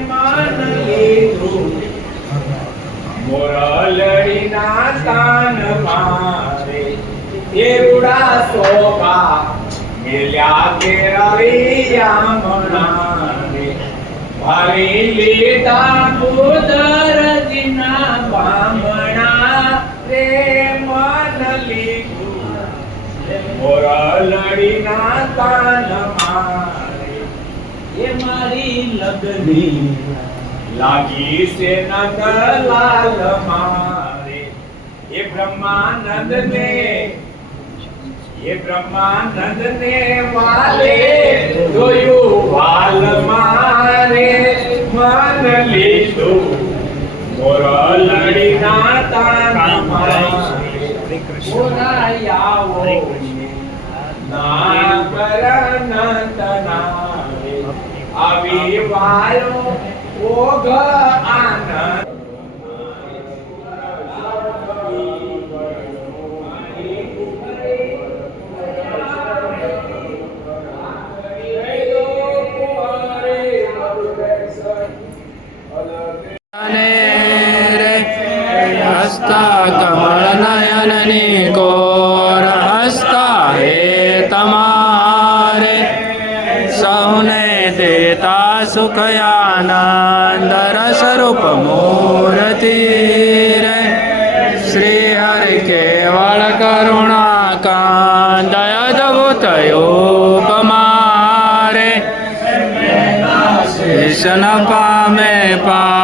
મન લીધું મોરલડીના તાન મારે એવડા શોભા મેલ્યા કે રવિયા ભારી લીધા કુદરતીના બામણા રે મન લીધું મોરલડીના તાન મારે એ મારી લગની લાગી છે નંદલાલ મારે એ બ્રહ્માનંદ ને વાલે જોયું વાલ મારે મન લીધું મોરલડીના તાન મારે બોલાયાવો ના કરન તનારે આવી વાયો ઓઘ આનંદ હસ્તા કમળ નયનની કોર હસ્તા હે તમારે સૌને દેતા સુખ આનંદ રસરૂપ મૂર્તિ રે શ્રી હરિ કેવળ કરુણા કાંદ અદ્ભુત ઉપમારે શેષન પામે પા